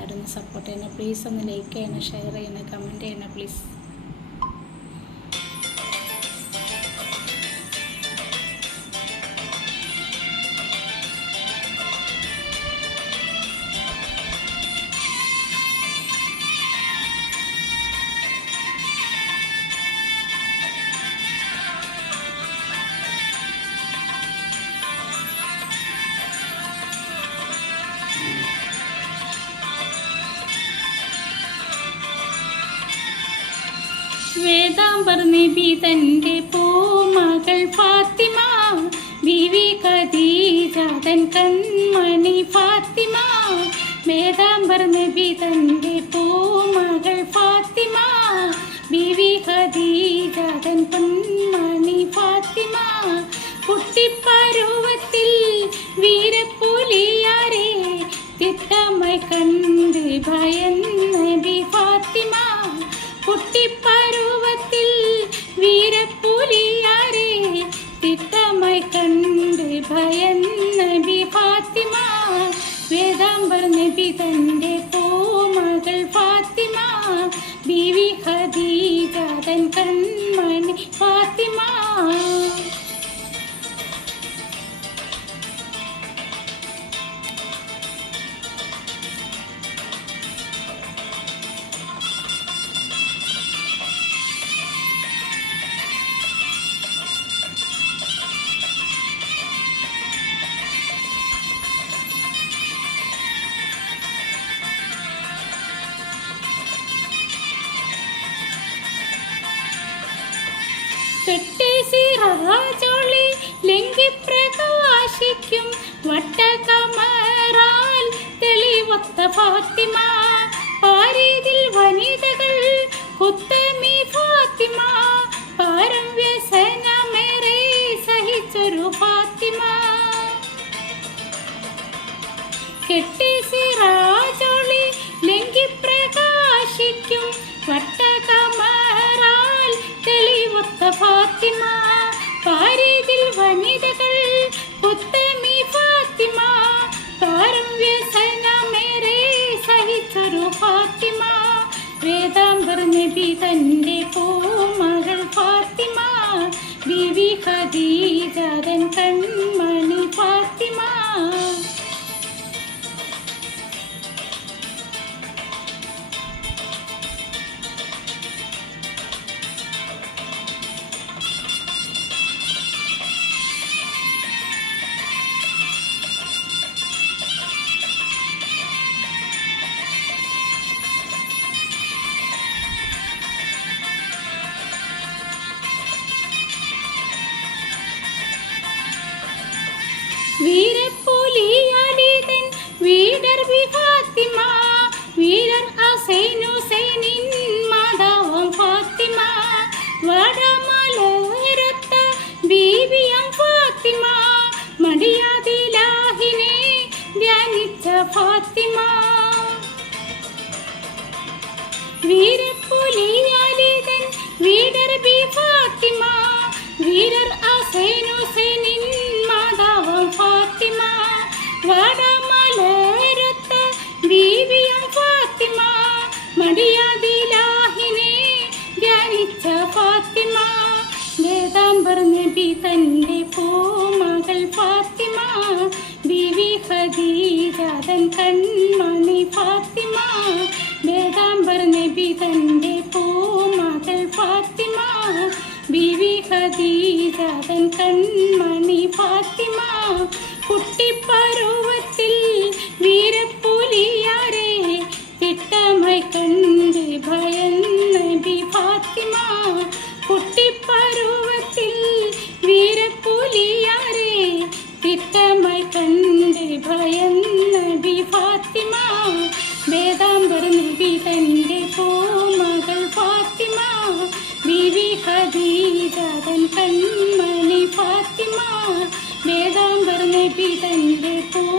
എല്ലാവരും സപ്പോർട്ട് ചെയ്യണം പ്ലീസ് ഒന്ന് ലൈക്ക് ചെയ്യണം ഷെയർ ചെയ്യണം കമന്റ് ചെയ്യണം പ്ലീസ് വേദാംബർ നബി തന്റെ പൂമകൾ ഫാത്തിമ ബിവി ഖദീജ തൻ കൺമണി ഫാത്തിമ. വേദാംബർ നബി തന്റെ പൂമകൾ ഫാത്തിമ ബിവി ഖദീജ തൻ കൺമണി ഫാത്തിമ. കുട്ടിപ്പരുവത്തിൽ വീരപ്പുലിയാരെ തിട്ടമായി കണ്ട് ഭയന്ന് ബി ഫാത്തിമ. കുട്ടിപ്പരുവത്തിൽ വേദാംബർ നബി തന്റെ പൂമകൾ ഫാത്തിമ ബിവി ഖദീജ തൻ കൺമണി കെട്ടേസിറാജോളി ലംഘി പ്രകാശിക്കും വട്ടകമറാൽ തെളിവൊത്ത ഫാത്തിമ. പാരീതിൽ വനിതകൾ കുത്തമി ഫാത്തിമ. പാരം വ്യസനമേറെ സഹിച്ചൊരു ഫാത്തിമ. കെട്ടിസിറാജോളി ലംഘി പ്രകാശിക്കും വട്ടകമറാൽ ഫാത്തിമ പാരീതിൽ വനിതകൾ പുത്തമി ഫാത്തിമ പാരം വ്യസനമേറെ സഹിച്ചൊരു ഫാത്തിമ. വേദാംബർ നബി തന്റെ ഫാത്തിമ വീരപ്പുലിയാലിതൻ വീടർ ബി ഫാത്തിമ. വീരർ ഹുസൈൻ ഹുസൈനിൻ മാതാവം ഫാത്തിമ. വടമലരത്ത ബീവിയം ഫാത്തിമ. മടിയാതിലാഹിനെ ധ്യാനിച്ച ഫാത്തിമ. വേദാംബർ നബി തന്റെ പൂമകൾ ഫാത്തിമ. ബീവി ഖദീജ തൻ കൺമണി ഫാത്തിമ വേദാംബർ നബി തന്റെ പൂമകൾ ഫാത്തിമ ബിവി ഖദീജ തൻ കൺമണി ഫാത്തിമ കുട്ടിപ്പരുവത്തിൽ 比登天还苦。